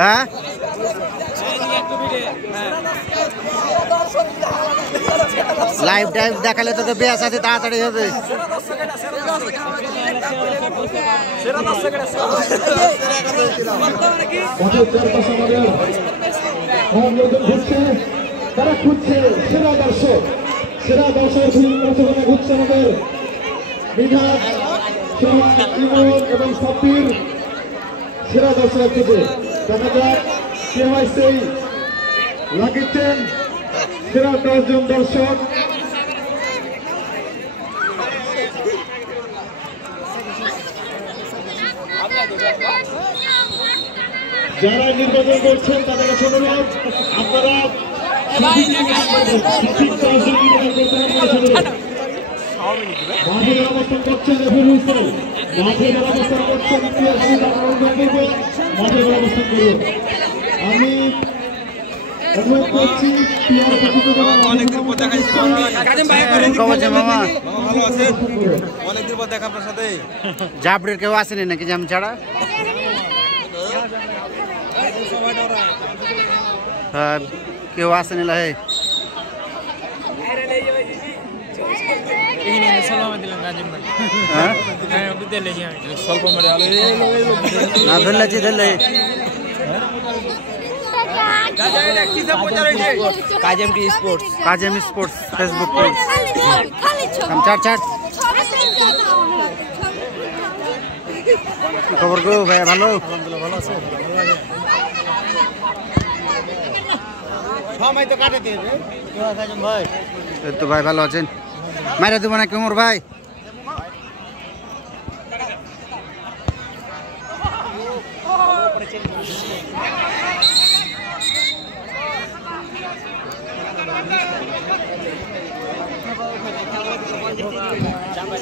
হ্যাঁ লাইভ টাইভ দেখালে তোকে বিয়ে সাথে তাড়াতাড়ি হবে। তারা খুঁজছে সেরা দর্শক, সেরা দর্শক ঘুরছে আমাদের বিঘাত এবং সাব্বির সেরা দর্শক থেকে। দেখা যাক কে হয় সেই লাকি 10 সেরা 10 জন দর্শক। যারা নির্বাচন করছেন তাদের কাছে অনুরোধ, আপনারা মাঠে অবস্থান করছেন মাঠে অবস্থান করছেন মাঠে অবস্থান করুন। আমি অনুরোধ করছি অনেকদিন পর দেখা আপনার সাথে জাবরের কেউ আসেনি নাকি জাম ছাড়া? হ্যাঁ কেউ আসেনি লাই না ধরলেছি ধরলে কাজেম স্পোর্টস ফেসবুক পেজ চাট খবর গো ভাই ভালো ভালো আছে সময় তো কাটে দিয়ে ভাই এই তো ভাই ভালো আছেন মাইরা দেবো না কেমন ভাই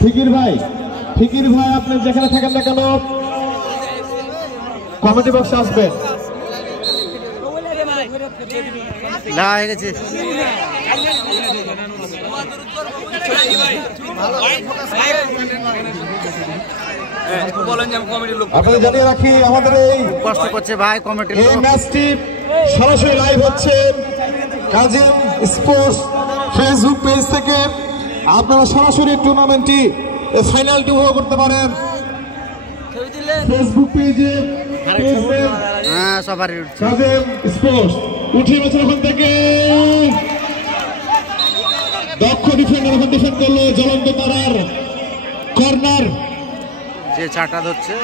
ফিকির ভাই আপনি যেখানে থাকেন না কেন কমেন্ট বক্সে আসবেন। না হয়ে গেছে আপনাদের জানিয়ে রাখি আমাদের এই কষ্ট করছে ভাই কমিটি এই ম্যাচটি সরাসরি লাইভ হচ্ছে কাজেম স্পোর্টস ফেসবুক পেজ থেকে। আপনারা সরাসরি টুর্নামেন্টটি ফাইনালটি উপভোগ করতে পারেন ফেসবুক পেজে। হ্যাঁ সবারই কাজেম স্পোর্টস উঠিয়ে গেছে ওখান থেকে, দক্ষ ডিফেন্ডার এখন ডিফেন্ড করলো জ্বলন্ত তারার কর্নার যে চাটা ধরছে।